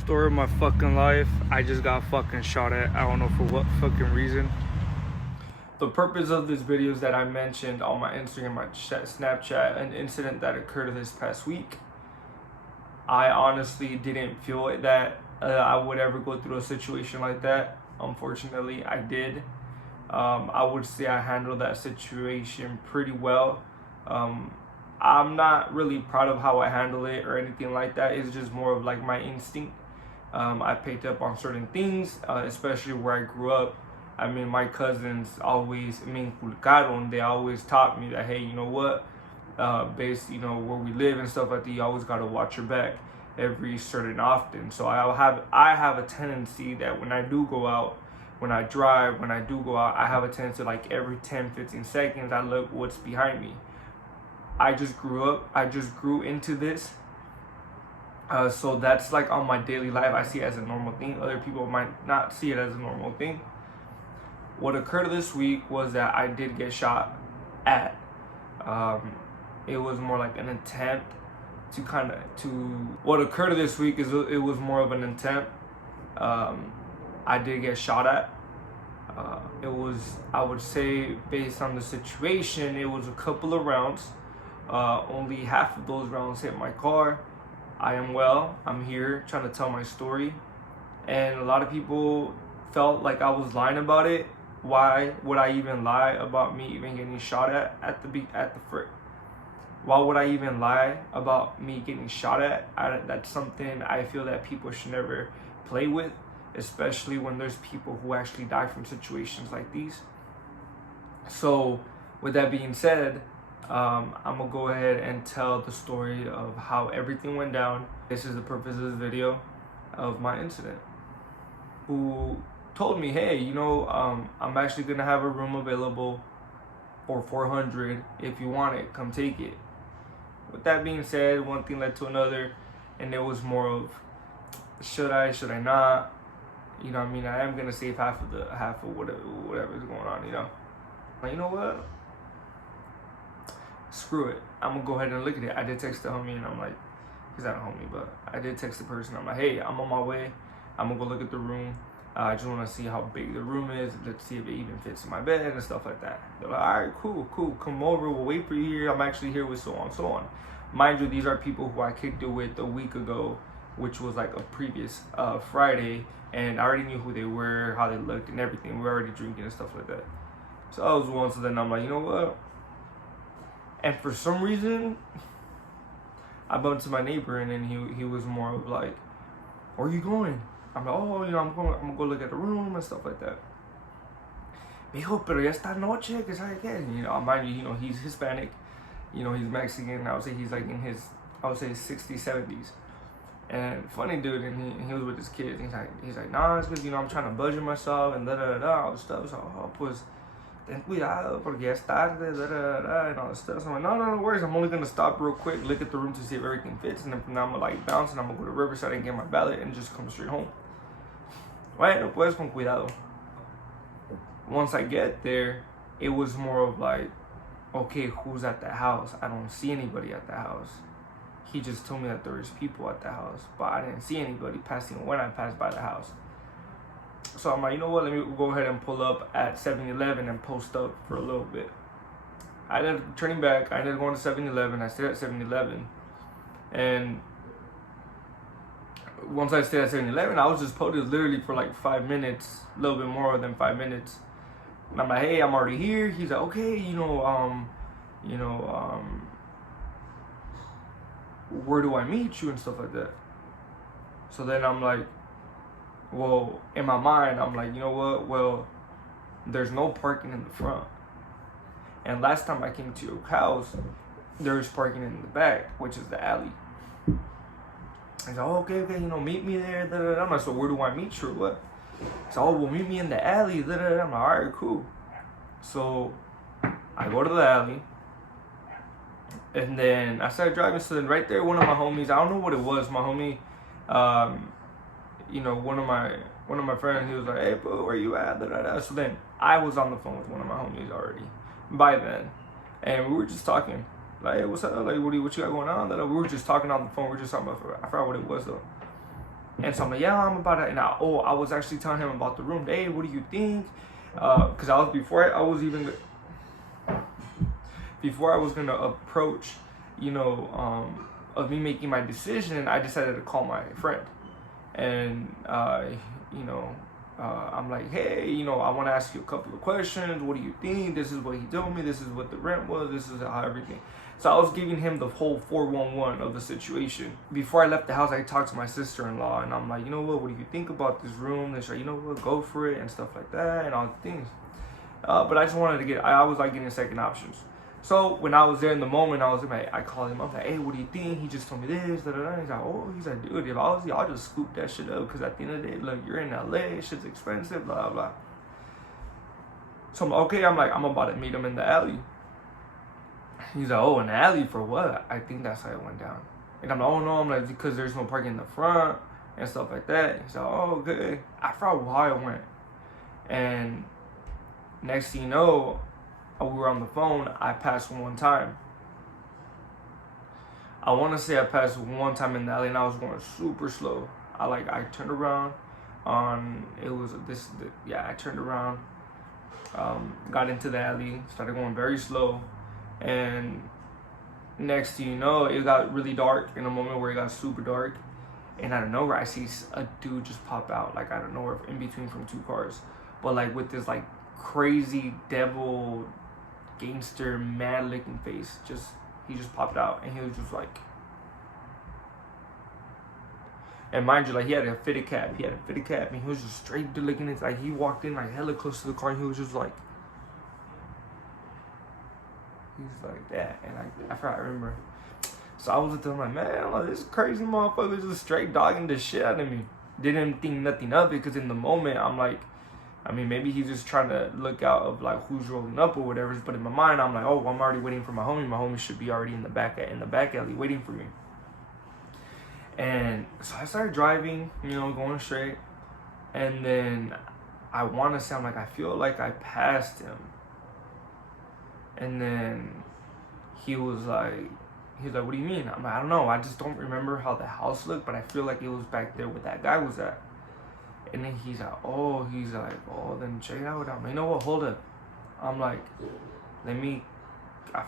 Story of my fucking life. I just got fucking shot at. I don't know for what fucking reason. The purpose of this video is that I mentioned on my Instagram, my Snapchat, an incident that occurred this past week. I honestly didn't feel that I would ever go through a situation like that. Unfortunately, I did. I would say I handled that situation pretty well. I'm not really proud of how I handle it or anything like that. It's just more of like my instinct. I picked up on certain things, especially where I grew up. I mean, my cousins always me inculcaron. They always taught me that, hey, you know what? Based, where we live and stuff like that, you always gotta watch your back every certain often. So I have a tendency that when I do go out, when I drive, when I do go out, I have a tendency like every 10-15 seconds I look what's behind me. I just grew into this. So that's like on my daily life. I see it as a normal thing. Other people might not see it as a normal thing. What occurred this week was that I did get shot at. It was more like an attempt what occurred this week is it was more of an attempt. I did get shot at. It was, I would say, based on the situation, it was a couple of rounds. Only half of those rounds hit my car. I am well. I'm here trying to tell my story. And a lot of people felt like I was lying about it. Why would I even lie about me even getting shot at the frick? Why would I even lie about me getting shot at? That's something I feel that people should never play with, especially when there's people who actually die from situations like these. So with that being said, I'm gonna go ahead and tell the story of how everything went down. This is the purpose of this video, of my incident. Who told me, hey, I'm actually gonna have a room available for 400. If you want it, come take it. With that being said, one thing led to another, and it was more of, should I not? I am gonna save half of whatever's going on. Like, you know what? Screw it. I'm gonna go ahead and look at it. I did text the homie, and I'm like, he's not a homie, but I did text the person. I'm like, hey, I'm on my way. I'm gonna go look at the room. I just want to see how big the room is. Let's see if it even fits in my bed and stuff like that. They're like, all right, cool. Come over. We'll wait for you here. I'm actually here with so on. Mind you, these are people who I kicked it with a week ago, which was like a previous Friday. And I already knew who they were, how they looked, and everything. We were already drinking and stuff like that. So I was one. So then I'm like, you know what? And for some reason, I bumped into my neighbor, and then he was more of like, where are you going? I'm like, I'm gonna go look at the room and stuff like that. Mijo, pero ya esta noche, que sabe qué? Mind you, he's Hispanic, he's Mexican. I would say he's like in his, 60s, 70s. And funny dude, and he was with his kids. He's like, nah, it's because, I'm trying to budget myself and all the stuff. So, pues, ten cuidado, porque ya es tarde, and all the stuff. So I'm like, no worries. I'm only gonna stop real quick, look at the room to see if everything fits, and then from now I'm gonna like bounce, and I'm gonna go to Riverside and get my ballot and just come straight home. Bueno, pues con cuidado. Once I get there, it was more of like, okay, who's at the house? I don't see anybody at the house. He just told me that there was people at the house, but I didn't see anybody passing when I passed by the house. So I'm like, you know what, let me go ahead and pull up at 7-Eleven and post up for a little bit. I ended up turning back. I ended up going to 7-Eleven. I stayed at 7-Eleven. And once I stayed at 7-Eleven, I was just posted literally for like 5 minutes, a little bit more than 5 minutes. And I'm like, hey, I'm already here. He's like, okay, where do I meet you and stuff like that. So then I'm like, well, in my mind, I'm like, you know what? Well, there's no parking in the front. And last time I came to your house, there was parking in the back, which is the alley. He's like, oh, okay, meet me there. I'm like, so where do I meet you or what? He's like, oh, well, meet me in the alley. I'm like, all right, cool. So I go to the alley. And then I started driving. So then right there, one of my homies, I don't know what it was, my homie, one of my friends, he was like, hey, bro, where you at? So then I was on the phone with one of my homies already by then. And we were just talking. Like, hey, what's up? Like, what you got going on? We were just talking on the phone. We were just talking about, I forgot what it was though. And so I'm like, yeah, I'm about to, and I was actually telling him about the room. Hey, what do you think? Because before I was gonna approach, of me making my decision, I decided to call my friend, and I'm like, hey, I want to ask you a couple of questions. What do you think? This is what he told me. This is what the rent was. This is how everything. So I was giving him the whole 411 of the situation. Before I left the house, I talked to my sister-in-law, and I'm like, you know what do you think about this room? They're like, you know what, go for it, and stuff like that, and all the things. But I just wanted to I was like getting second options. So when I was there in the moment, I called him up, like, hey, what do you think? He just told me this, da da da. He's like, dude, if I was you, I'll just scoop that shit up, because at the end of the day, look, you're in LA, shit's expensive, blah, blah, blah. So I'm okay, I'm about to meet him in the alley. He's like, oh, in the alley for what? I think that's how it went down. And I'm like, oh no, I'm like, because there's no parking in the front and stuff like that. He's like, oh, okay. I forgot why I went. And next thing you know, we were on the phone, I passed one time. I want to say I passed one time in the alley, and I was going super slow. I turned around I turned around, got into the alley, started going very slow, and next thing you know, it got really dark in a moment where it got super dark, and out of nowhere, I see a dude just pop out, like out of nowhere, in between from two cars, but like with this like crazy devil gangster mad looking face. He just popped out, and he was just like, and mind you, like, he had a fitted cap, and he was just straight looking at, like, he walked in like hella close to the car, and he was just like, he's like that, and I remember. So I was with him like, man, I'm like, this crazy motherfucker just straight dogging the shit out of me. Didn't think nothing of it, because in the moment I'm like, I mean, maybe he's just trying to look out of like who's rolling up or whatever. But in my mind, I'm like, oh, I'm already waiting for my homie. My homie should be already in the back alley waiting for me. And so I started driving, going straight. And then I want to say, I'm like, I feel like I passed him. And then he was like, what do you mean? I'm like, I don't know. I just don't remember how the house looked, but I feel like it was back there where that guy was at. And then he's like, oh, then check it out. I'm like, you know what, hold up. I'm like, I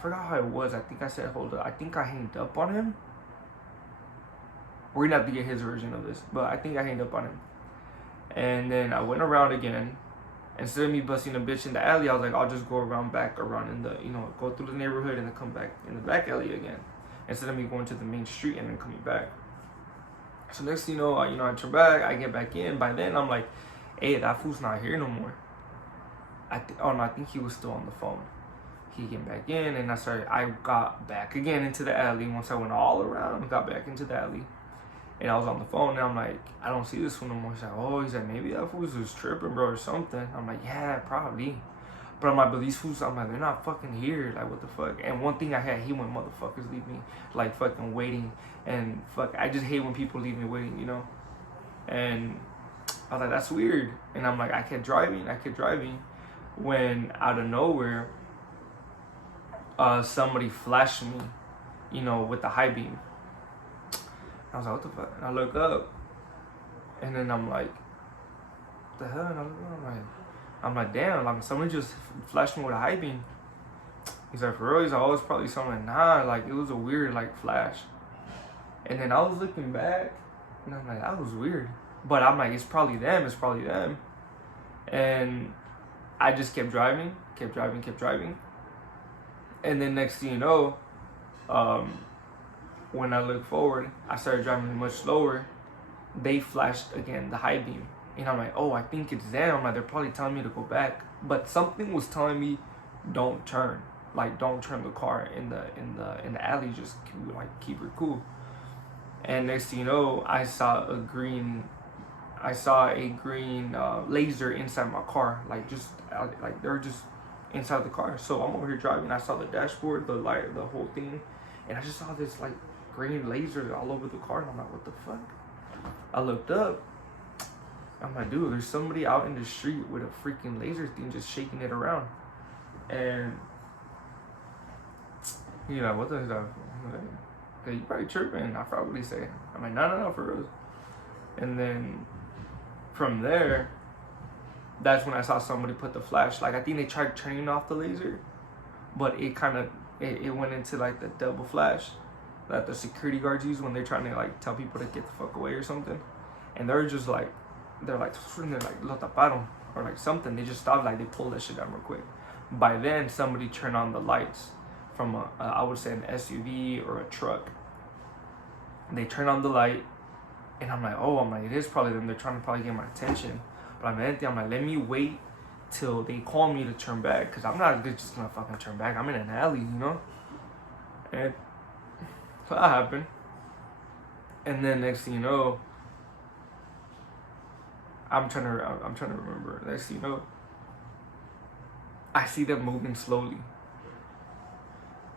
forgot how it was. I think I said, hold up. I think I hanged up on him. We're gonna have to get his version of this, but I think I hanged up on him. And then I went around again. Instead of me busting a bitch in the alley, I was like, I'll just go back around in the, go through the neighborhood and then come back in the back alley again. Instead of me going to the main street and then coming back. So next thing you know, I turn back, I get back in. By then, I'm like, hey, that fool's not here no more. I think he was still on the phone. He came back in, and I got back again into the alley. Once I went all around, got back into the alley. And I was on the phone, and I'm like, I don't see this fool no more. He's like, maybe that fool's just tripping, bro, or something. I'm like, yeah, probably. But I'm like, but these fools, I'm like, they're not fucking here. Like, what the fuck? And one thing I had, he when motherfuckers leave me, like, fucking waiting. And fuck, I just hate when people leave me waiting, And I was like, that's weird. And I'm like, I kept driving. When out of nowhere, somebody flashed me, with the high beam. I was like, what the fuck? And I look up, and then I'm like, what the hell? And I'm like, damn, like someone just flashed me with a high beam. He's like, for real? He's like, oh, it's probably something. Nah, like it was a weird like flash. And then I was looking back, and I'm like, that was weird. But I'm like, it's probably them. And I just kept driving. And then next thing you know, when I look forward, I started driving much slower. They flashed again, the high beam. And I'm like, oh, I think it's them. I'm like, they're probably telling me to go back. But something was telling me, don't turn. Like, don't turn the car in the alley. Just keep it cool. And next thing you know, I saw a green laser inside my car. Like they're just inside the car. So I'm over here driving. I saw the dashboard, the light, the whole thing, and I just saw this like green laser all over the car. And I'm like, what the fuck? I looked up. I'm like, dude, there's somebody out in the street with a freaking laser thing just shaking it around. And you're like, what the hell? Okay, you probably tripping. I probably say, I'm like, no, for real. And then from there, that's when I saw somebody put the flash. Like, I think they tried turning off the laser, but it kind of, it went into like the double flash that the security guards use when they're trying to like tell people to get the fuck away or something. And they're just like, lo taparon, or like something. They just stopped, like they pulled that shit down real quick. By then, somebody turned on the lights from I would say an SUV or a truck. They turn on the light, and I'm like, it is probably them. They're trying to probably get my attention. But I'm like, let me wait till they call me to turn back, because I'm not just gonna fucking turn back. I'm in an alley, you know? And so that happened. And then next thing you know, I'm trying to remember. Next thing you know, I see them moving slowly.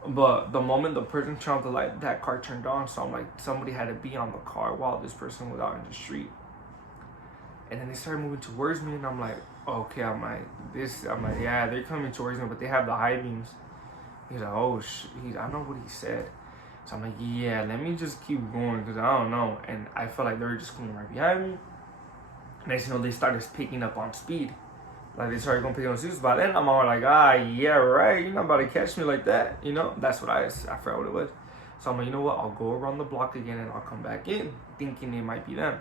But the moment the person turned on the light, that car turned on. So I'm like, somebody had to be on the car while this person was out in the street. And then they started moving towards me, and I'm like, okay, I'm like, yeah, they're coming towards me, but they have the high beams. He's like, oh, I know what he said. So I'm like, yeah, let me just keep going, because I don't know. And I felt like they were just coming right behind me. Next thing you know, they started picking up on speed. Like, they started going picking up on speed. By then, I'm all like, yeah, right, you're not about to catch me like that. You know, that's what I forgot what it was. So I'm like, you know what, I'll go around the block again, and I'll come back in, thinking it might be them.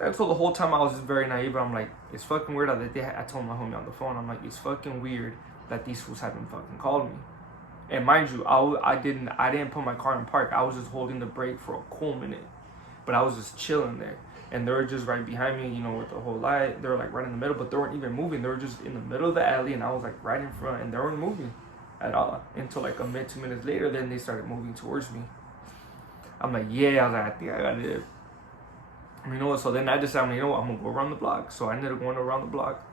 And so the whole time I was just very naive, but I'm like, it's fucking weird that I told my homie on the phone, I'm like, it's fucking weird that these fools haven't fucking called me. And mind you, I didn't put my car in park. I was just holding the brake for a cool minute, but I was just chilling there. And they were just right behind me, you know, with the whole light. They were like right in the middle, but they weren't even moving. They were just in the middle of the alley, and I was like right in front, and they weren't moving at all until like 2 minutes later. Then they started moving towards me. I'm like, yeah, I think I got it. You know what? So then I decided, you know what, I'm gonna go around the block. So I ended up going around the block,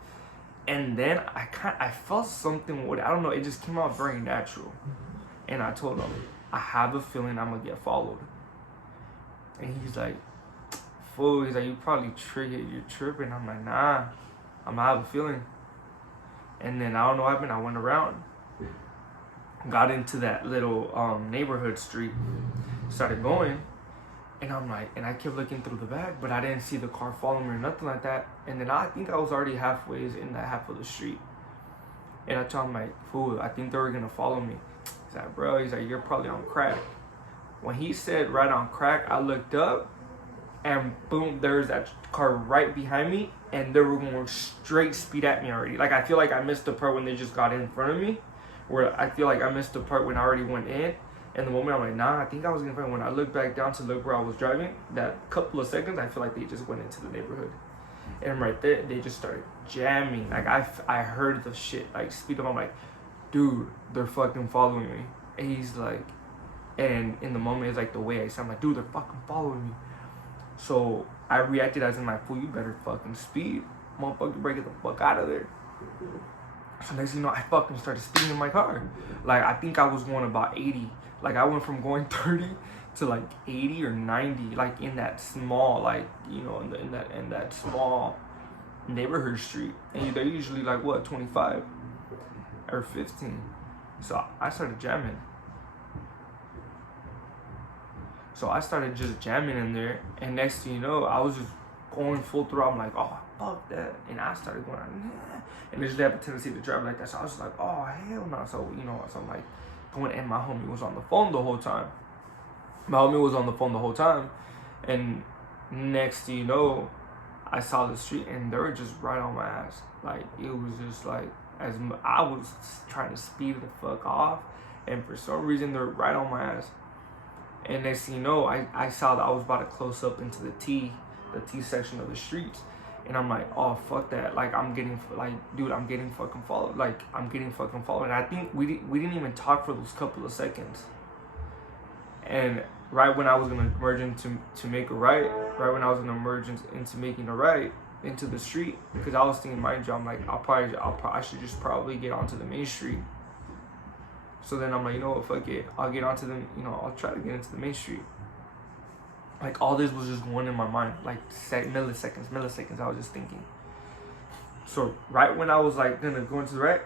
and then I felt something with it. I don't know. It just came out very natural, and I told him, I have a feeling I'm gonna get followed. And he's like, fool. He's like, you probably you're tripping. I'm like, nah, I'm gonna have a feeling. And then I don't know what happened. I went around, got into that little neighborhood street, started going. And I'm like, and I kept looking through the back, but I didn't see the car following me or nothing like that. And then I think I was already halfway in that half of the street. And I told him, like, fool, I think they were gonna follow me. He's like, bro, you're probably on crack. When he said right on crack, I looked up, and boom, there's that car right behind me, and they were going straight speed at me already. Like, I feel like I missed the part when they just got in front of me, where I feel like I missed the part when I already went in. And the moment I'm like, nah, I think I was in front. When I looked back down to look where I was driving, that couple of seconds, I feel like they just went into the neighborhood. And right there, they just started jamming. Like, I heard the shit, like, speed up. I'm like, dude, they're fucking following me. And he's like, and in the moment, it's like the way I sound, like, dude, they're fucking following me. So I reacted as in like, fool, you better fucking speed. Motherfucker, break it the fuck out of there. So next thing you know, I fucking started speeding in my car. Like, I think I was going about 80. Like, I went from going 30 to like 80 or 90, like in that small, like, you know, in that small neighborhood street. And they're usually like, what, 25 or 15. So I started jamming. So I started just jamming in there, and next thing you know, I was just going full throttle. I'm like, oh, fuck that. And I started going, nah. And they just have a tendency to drive like that. So I was just like, oh, hell no. So, you know, so I'm like going, and my homie was on the phone the whole time. And next thing you know, I saw the street, and they were just right on my ass. Like, it was just like, as I was trying to speed the fuck off, and for some reason, they're right on my ass. And next thing you know, I saw that I was about to close up into the T section of the streets. And I'm like, oh, fuck that. Like, I'm getting fucking followed. Like, I'm getting fucking followed. And I think we didn't even talk for those couple of seconds. And right when I was going to merge to make a right, right when I was going to merge into making a right into the street, because I was thinking, mind you, I'm like, I should just probably get onto the main street. So then I'm like, you know what, fuck it. I'll get onto them, you know, I'll try to get into the main street. Like, all this was just going in my mind, like milliseconds. I was just thinking. So right when I was like gonna go into the right,